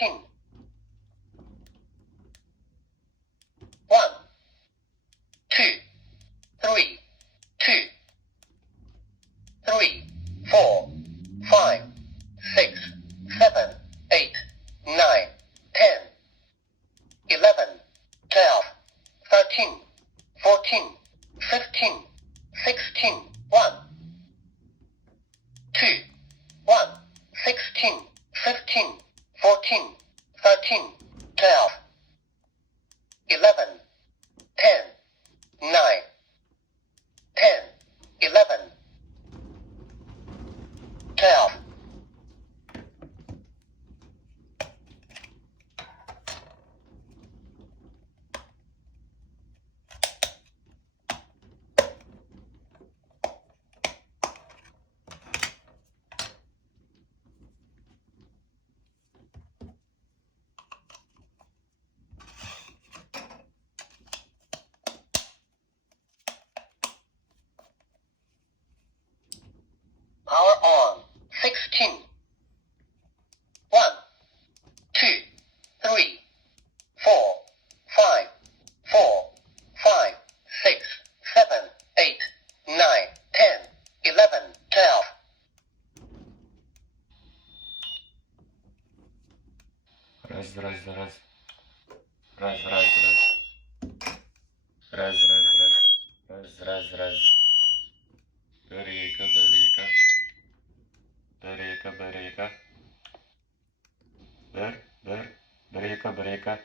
13. 1, 2, 3, 2, 3, 4, 5, 6, 7, 8, 9, 10, 11, 12, 13, 14, 15, 16, 1, 2, 1, 16, 15, 14, 13, 12, 11, 10, 9, 10, 11, 12. Power on. 16. 1, 2, 3, 4, 5, 4, 5, 6, 7, 8, 9, 10, 11, 12. Раз, раз, раз. Раз, раз, раз. Раз, раз, раз. Раз, раз, раз. Берека, берека. Берека, берека. Берека, берека.